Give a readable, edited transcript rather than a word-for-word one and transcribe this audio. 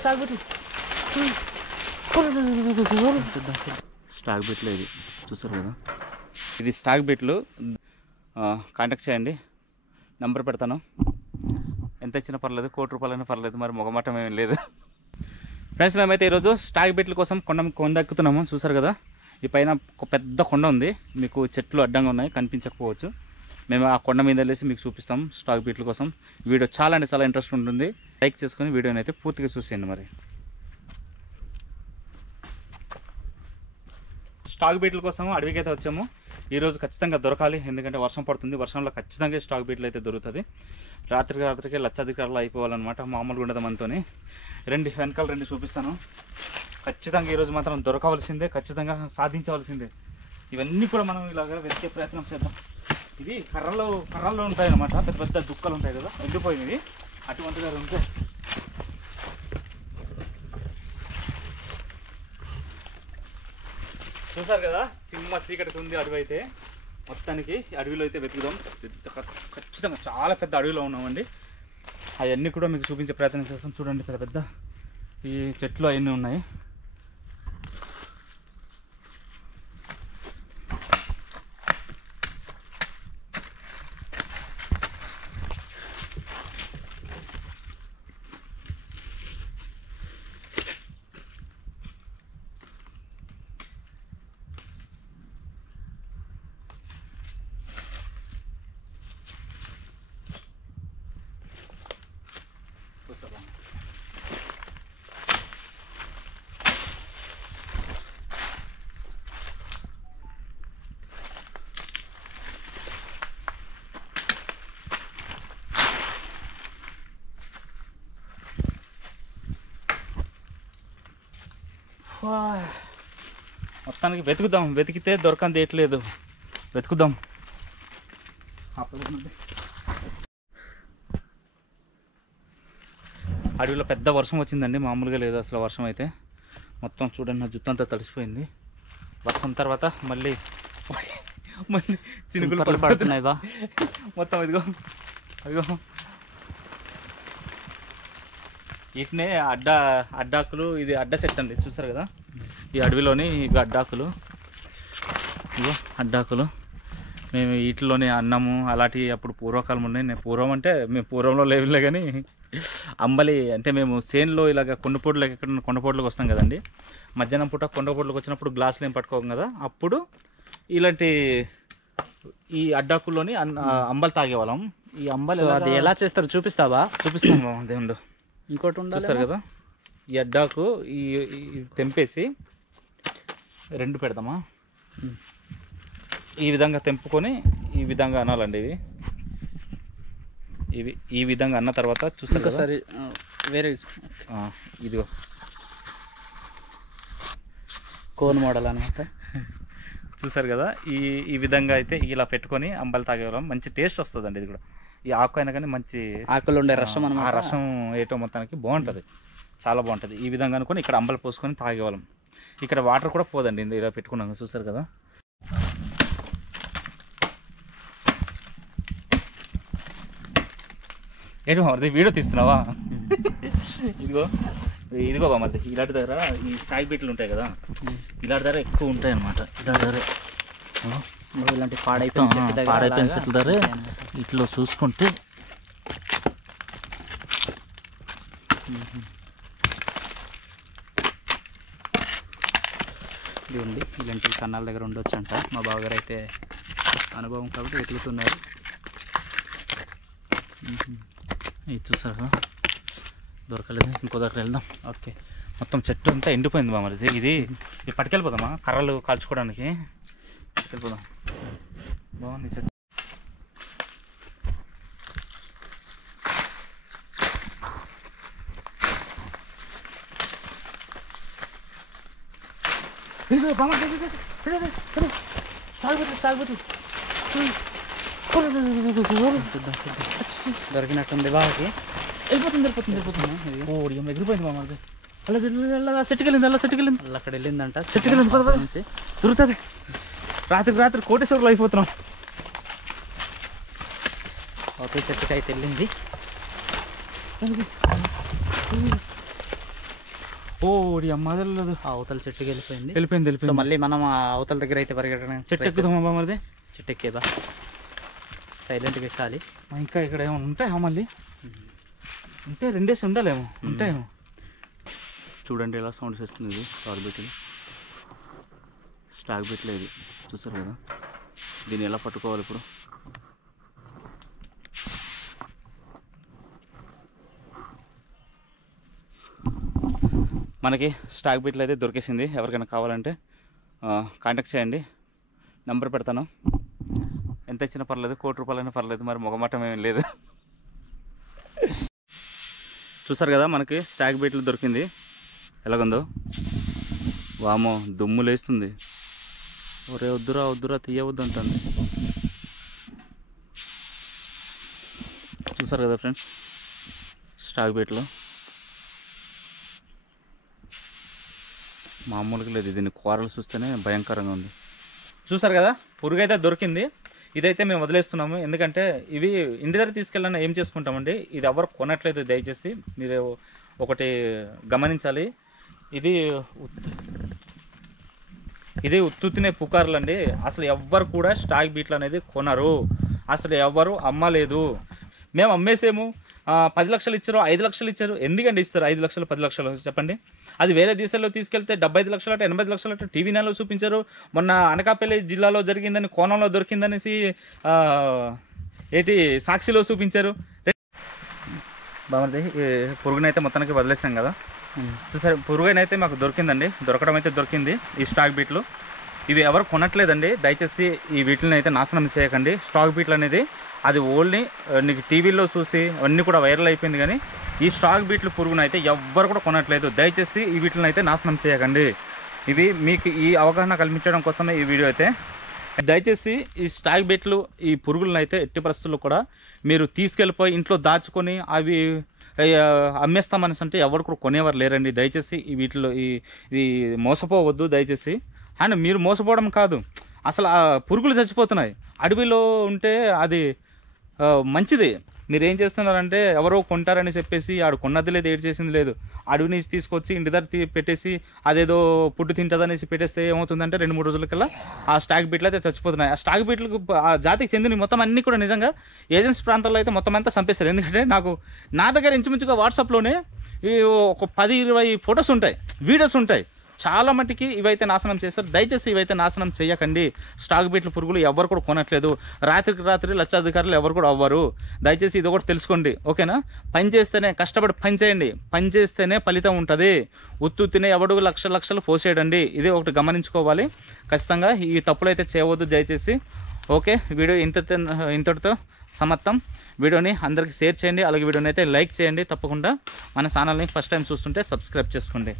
Stock బెట్లు ఇది చూసారు కదా, ఇది స్టాక్ బెట్లు. కాంటాక్ట్ చేయండి, నెంబర్ పెడతాను. ఎంత ఇచ్చినా పర్లేదు, ₹1,00,00,000 పర్లేదు, మరి మొగమాటం ఏం లేదు. ఫ్రెండ్స్, మేమైతే ఈరోజు స్టాక్ బెట్ల కోసం కొండ ఎక్కుతున్నాము. చూసారు కదా, ఈ పైన ఒక పెద్ద కొండ ఉంది, మీకు చెట్లు అడ్డంగా ఉన్నాయి, కనిపించకపోవచ్చు. మేము ఆ కొండ మీద వెళ్ళేసి మీకు చూపిస్తాం స్టాక్ బీట్ల కోసం. వీడియో చాలా అంటే చాలా ఇంట్రెస్ట్ ఉంటుంది. లైక్ చేసుకొని వీడియోని అయితే పూర్తిగా చూసేయండి. మరి స్టాక్ బీట్ల కోసం అడవికి అయితే వచ్చాము. ఈరోజు ఖచ్చితంగా దొరకాలి, ఎందుకంటే వర్షం పడుతుంది. వర్షంలో ఖచ్చితంగా స్టాక్ బీట్లు అయితే దొరుకుతుంది. రాత్రికి లక్షాధికారులు అయిపోవాలన్నమాట, మామూలుగా ఉండదు మనతోని. వెనకాల రెండు చూపిస్తాను. ఖచ్చితంగా ఈరోజు మాత్రం దొరకవలసిందే, ఖచ్చితంగా సాధించవలసిందే. ఇవన్నీ కూడా మనం ఇలాగ వెతికే ప్రయత్నం చేద్దాం. ఇది కర్రల్లో ఉంటాయి అన్నమాట, పెద్ద పెద్ద దుక్కలు ఉంటాయి కదా, ఎండిపోయినవి. అటువంటిగా ఉంటే చూసారు కదా, సింహ చీకటికి ఉంది అడవి. అయితే మొత్తానికి అడవిలో అయితే వెతుకుదాం. ఖచ్చితంగా చాలా పెద్ద అడవిలో ఉన్నామండి. అవన్నీ కూడా మీకు చూపించే ప్రయత్నం చేస్తాం. చూడండి, పెద్ద పెద్ద ఈ చెట్లు అవన్నీ ఉన్నాయి. మొత్తానికి వెతుకుదాం, వెతికితే దొరకంది ఏట్లేదు, వెతుకుదాం. అడవిలో పెద్ద వర్షం వచ్చిందండి, మామూలుగా లేదు అసలు వర్షం అయితే. మొత్తం చూడండి, నా జుట్టు అంతా తడిసిపోయింది. వర్షం తర్వాత మళ్ళీ చినుకులు పడుతున్నాయి మొత్తం. ఇదిగో వీటినే అడ్డాకులు. ఇది అడ్డ చెట్టు అండి, చూసారు కదా, ఈ అడవిలోని ఇవి అడ్డాకులు. ఇగో అడ్డాకులు. మేము వీటిలోనే అన్నము అలాంటి అప్పుడు పూర్వకాలం ఉన్నాయి. నేను పూర్వం అంటే మేము పూర్వంలో లేవులే, కానీ అంబలి అంటే మేము సేన్లో ఇలాగ కొండపోట్లకు వస్తాం కదండి. మధ్యాహ్నం పూట కొండపోట్లకు వచ్చినప్పుడు గ్లాసులు ఏం పట్టుకోం కదా, అప్పుడు ఇలాంటి ఈ అడ్డాకుల్లోని అంబలి తాగేవాళ్ళం. ఈ అంబలి అది ఎలా చేస్తారు చూపిస్తావా? చూపిస్తాం దేవుడు. ఇంకోటి చూస్తారు కదా, ఈ అడ్డాకు ఈ తెంపేసి రెండు పెడతామా, ఈ విధంగా తెంపుకొని ఈ విధంగా అనాలండి. ఇవి ఈ విధంగా అన్న తర్వాత చూస్తారు సరే, వేరే ఇదిగో కోన్ మోడల్ అనమాట. చూసారు కదా, ఈ విధంగా అయితే ఇలా పెట్టుకొని అంబలి తాగేవాళ్ళం. మంచి టేస్ట్ వస్తుందండి. ఇది కూడా ఈ ఆకు అయినా కానీ మంచి ఆకులు ఉండే రసం ఆ రసం ఏటో మొత్తానికి బాగుంటుంది, చాలా బాగుంటుంది. ఈ విధంగా అనుకొని ఇక్కడ అంబలి పోసుకొని తాగేవాళ్ళం. ఇక్కడ వాటర్ కూడా పోదండి, ఇలా పెట్టుకున్నాం. చూసారు కదా, ఏంటి మరి వీడియో తీస్తున్నావా? ఇదిగో మరి ఇలాంటి దగ్గర ఈ స్టాక్ బీట్లు ఉంటాయి కదా, ఇలాంటి దగ్గర ఎక్కువ ఉంటాయి అన్నమాట. ఇలాంటి దగ్గర ఇలాంటి పాడైపోయిన చెట్ల దగ్గర ఇట్లా చూసుకుంటే ఇది ఉంది. ఇలాంటి కన్నాల దగ్గర ఉండొచ్చు అంట. మా బావగారు అయితే అనుభవం కాబట్టి వెతుకుతున్నారు. ఇది చూసారు, దొరకలేదు. ఇంకో దగ్గర వెళ్దాం. ఓకే, మొత్తం చెట్టు అంతా ఎండిపోయింది మరి. ఇది పట్టుకెళ్ళిపోదామా, కర్రలు కాల్చుకోవడానికి వెళ్ళిపోదాం. బాగుంది చెట్టు. దొరికినట్టుంది బావకి. వెళ్ళిపోతుంది. ఎగిరిపోయింది మామూలుగా. అలా చెట్టుకి వెళ్ళింది, అక్కడ వెళ్ళిందంట. చెట్టుకి వెళ్ళింది నుంచి దొరుకుతుంది. రాత్రి కోటేశ్వరులు అయిపోతున్నాం. ఒకే చెట్టుకి అయితే వెళ్ళింది. ఓడి అమ్మ అదలేదు, ఆ అవతల చెట్టుకి వెళ్ళిపోయింది. వెళ్ళిపోయింది. సో మళ్ళీ మనం ఆ అవతల దగ్గర అయితే పరిగెట్టడం. చెట్టు ఎక్కుదామా బామర్ది? చెట్టు ఎక్కేదా, సైలెంట్గా ఎక్కాలి. ఇంకా ఇక్కడ ఏమైనా ఉంటాయా మళ్ళీ? ఉంటే 2 డేస్ ఉండాలేమో, ఉంటాయేమో. చూడండి ఎలా సౌండ్స్ వస్తుంది. ఇది స్టాగ్ బిట్లో ఇది చూసారు కదా. దీన్ని ఎలా పట్టుకోవాలి ఇప్పుడు? మనకి స్టాక్ బిట్లో అయితే దొరికేసింది. ఎవరికైనా కావాలంటే కాంటాక్ట్ చేయండి, నెంబర్ పెడతాను. ఎంత ఇచ్చినా పర్లేదు, 1 కోటి రూపాయలైనా పర్లేదు, మరి మొగమాటం ఏమీ లేదు. చూసారు కదా మనకి స్టాక్ బిట్లు దొరికింది. ఎలాగుందో వామో, దుమ్ము లేస్తుంది. ఒరే వద్దురా తీయవద్దు అంటుంది. చూసారు కదా ఫ్రెండ్స్ స్టాక్ బిట్లు. మామూలుగా లేదు, దీన్ని కూరలు చూస్తేనే భయంకరంగా ఉంది. చూసారు కదా పురుగు అయితే దొరికింది. ఇదైతే మేము వదిలేస్తున్నాము, ఎందుకంటే ఇవి ఇంటి దగ్గర తీసుకెళ్ళాలని ఏం చేసుకుంటామండి. ఇది ఎవరు కొనట్లేదు, దయచేసి మీరు ఒకటి గమనించాలి. ఇది ఉత్తుత్తినే పుకార్లు అండి. అసలు ఎవ్వరు కూడా స్టాక్ బీట్లు అనేది కొనరు, అసలు ఎవ్వరు అమ్మలేదు. మేము అమ్మేసేము, 10 లక్షలు ఇచ్చారు, 5 లక్షలు ఇచ్చారు. ఎందుకండి ఇస్తారు 5 లక్షలు 10 లక్షలు చెప్పండి? అది వేరే దేశాల్లో తీసుకెళ్తే 75 లక్షలట 80 లక్షలట టీవీ నెలలో చూపించారు. మొన్న అనకాపల్లి జిల్లాలో జరిగిందని, కోణంలో దొరికిందనేసి సాక్షిలో చూపించారు. బాగుంది. పురుగునైతే మొత్తానికి వదిలేసాం కదా. చూసారు పురుగునైతే మాకు దొరికిందండి, దొరకడం అయితే దొరికింది. ఈ స్టాక్ బీట్లు ఇవి ఎవరు కొనట్లేదండి, దయచేసి ఈ వీటిని అయితే నాశనం చేయకండి. స్టాక్ బీట్లు అనేది అది ఓన్లీ నీకు టీవీలో చూసి అన్నీ కూడా వైరల్ అయిపోయింది, కానీ ఈ స్టాక్ బీట్లు పురుగును అయితే ఎవ్వరు కూడా కొనట్లేదు. దయచేసి ఈ వీటిని అయితే నాశనం చేయకండి. ఇవి మీకు ఈ అవగాహన కల్పించడం కోసమే ఈ వీడియో అయితే. దయచేసి ఈ స్టాక్ బీట్లు ఈ పురుగులను అయితే ఎట్టి పరిస్థితుల్లో కూడా మీరు తీసుకెళ్ళిపోయి ఇంట్లో దాచుకొని అవి అమ్మేస్తామనేసి అంటే ఎవరు కూడా కొనేవారు లేరండి. దయచేసి ఈ వీటిలో ఈ మోసపోవద్దు దయచేసి. అండ్ మీరు మోసపోవడం కాదు, అసలు ఆ పురుగులు చచ్చిపోతున్నాయి. అడవిలో ఉంటే అది మంచిది. మీరు ఏం చేస్తున్నారంటే ఎవరో కొంటారని చెప్పేసి ఆడు కొన్నది లేదు, ఏడు చేసింది లేదు, అడవి నుంచి తీసుకొచ్చి ఇంటి దగ్గర పెట్టేసి అదేదో పుట్టు తింటుందనేసి పెట్టేస్తే ఏమవుతుందంటే 2-3 రోజులకల్లా ఆ స్టాక్ బీట్లు అయితే చచ్చిపోతున్నాయి. ఆ స్టాక్ బీట్లకు ఆ జాతికి చెందిన మొత్తం అన్నీ కూడా నిజంగా ఏజెన్సీ ప్రాంతాల్లో అయితే మొత్తం అంతా చంపేస్తారు. ఎందుకంటే నా దగ్గర ఇంచుమించుగా వాట్సాప్లోనే ఒక 10-20 ఫొటోస్ ఉంటాయి, వీడియోస్ ఉంటాయి. చాలా మటుకి ఇవైతే నాశనం చేస్తారు. దయచేసి ఇవైతే నాశనం చేయకండి. స్టాక్ బీట్ల పురుగులు ఎవరు కూడా కొనట్లేదు. రాత్రికి రాత్రి లక్షాధికారులు ఎవరు కూడా అవ్వరు. దయచేసి ఇది ఒకటి తెలుసుకోండి, ఓకేనా? పని చేస్తేనే, కష్టపడి పని చేయండి, పని చేస్తేనే ఫలితం ఉంటుంది. ఉత్తుత్తినే ఎవడు లక్షలు పోసేయడండి. ఇది ఒకటి గమనించుకోవాలి ఖచ్చితంగా. ఈ తప్పులు అయితే చేయవద్దు దయచేసి. ఓకే, వీడియో ఇంతటితో సమాప్తం. వీడియోని అందరికి షేర్ చేయండి, అలాగే వీడియోని అయితే లైక్ చేయండి. తప్పకుండా మన ఛానల్ని ఫస్ట్ టైం చూస్తుంటే సబ్స్క్రైబ్ చేసుకోండి.